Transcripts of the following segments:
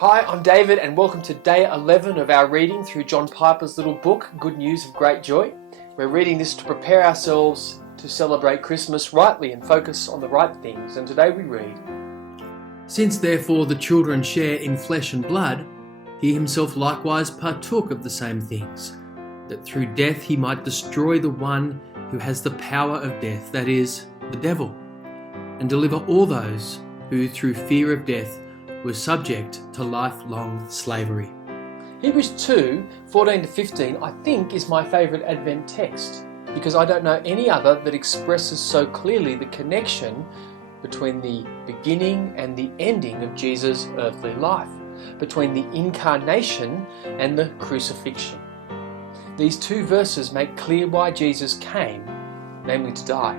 Hi, I'm David and welcome to day 11 of our reading through John Piper's little book, Good News of Great Joy. We're reading this to prepare ourselves to celebrate Christmas rightly and focus on the right things. And today we read, Since therefore the children share in flesh and blood, he himself likewise partook of the same things, that through death he might destroy the one who has the power of death, that is, the devil, and deliver all those who through fear of death were subject to lifelong slavery. Hebrews 2:14-15 I think is my favourite Advent text because I don't know any other that expresses so clearly the connection between the beginning and the ending of Jesus' earthly life, between the incarnation and the crucifixion. These two verses make clear why Jesus came, namely to die.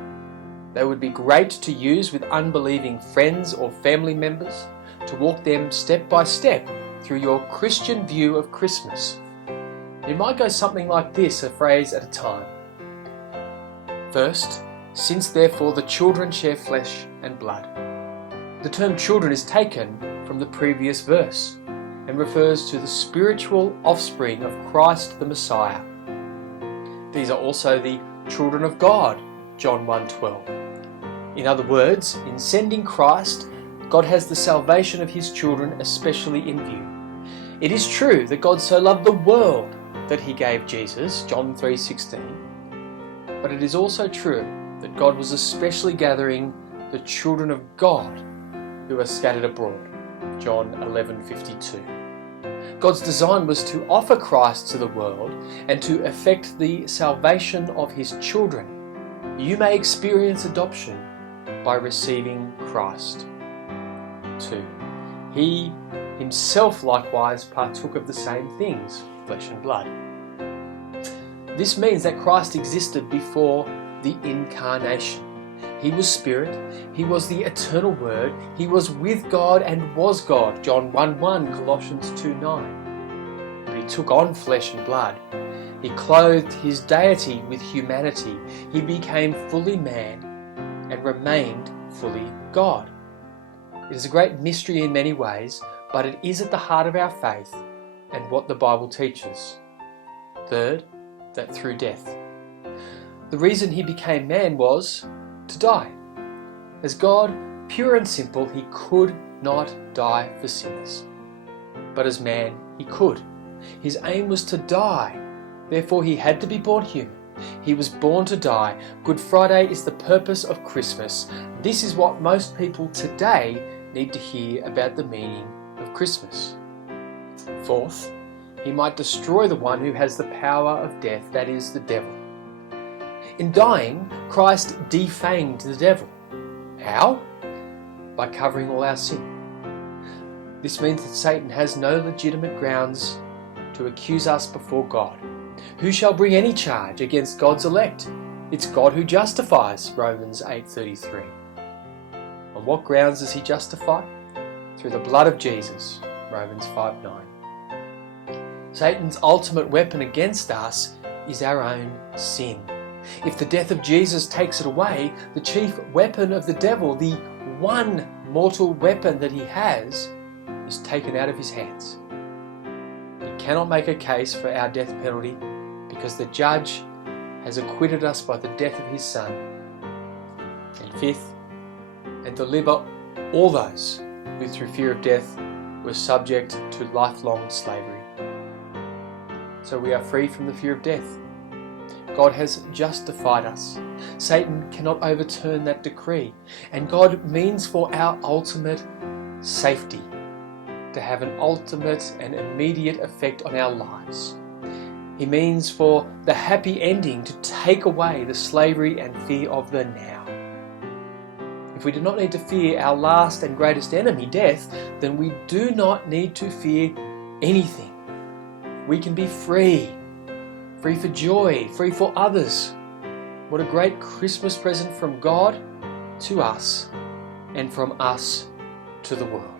They would be great to use with unbelieving friends or family members, to walk them step by step through your Christian view of Christmas. It might go something like this, a phrase at a time. First, since therefore the children share flesh and blood. The term children is taken from the previous verse and refers to the spiritual offspring of Christ the Messiah. These are also the children of God, John 1:12. In other words, in sending Christ, God has the salvation of his children especially in view. It is true that God so loved the world that he gave Jesus, John 3:16. But it is also true that God was especially gathering the children of God who are scattered abroad, John 11:52. God's design was to offer Christ to the world and to effect the salvation of his children. You may experience adoption by receiving Christ. 2. He himself likewise partook of the same things, flesh and blood. This means that Christ existed before the incarnation. He was Spirit, he was the eternal Word, he was with God and was God, John 1:1, Colossians 2:9. But he took on flesh and blood. He clothed his deity with humanity. He became fully man and remained fully God. It is a great mystery in many ways, but it is at the heart of our faith and what the Bible teaches. Third, that through death. The reason he became man was to die. As God, pure and simple, he could not die for sinners. But as man, he could. His aim was to die. Therefore, he had to be born human. He was born to die. Good Friday is the purpose of Christmas. This is what most people today need to hear about the meaning of Christmas. Fourth, he might destroy the one who has the power of death, that is, the devil. In dying, Christ defanged the devil. How? By covering all our sin. This means that Satan has no legitimate grounds to accuse us before God. Who shall bring any charge against God's elect? It's God who justifies, Romans 8:33. On what grounds does he justify? Through the blood of Jesus, Romans 5:9. Satan's ultimate weapon against us is our own sin. If the death of Jesus takes it away, the chief weapon of the devil, the one mortal weapon that he has, is taken out of his hands. He cannot make a case for our death penalty because the judge has acquitted us by the death of his Son. And fifth, and deliver all those who through fear of death were subject to lifelong slavery. So we are free from the fear of death. God has justified us. Satan cannot overturn that decree. And God means for our ultimate safety, to have an ultimate and immediate effect on our lives. He means for the happy ending to take away the slavery and fear of the now. If we do not need to fear our last and greatest enemy, death, then we do not need to fear anything. We can be free for joy, free for others. What a great Christmas present from God to us and from us to the world.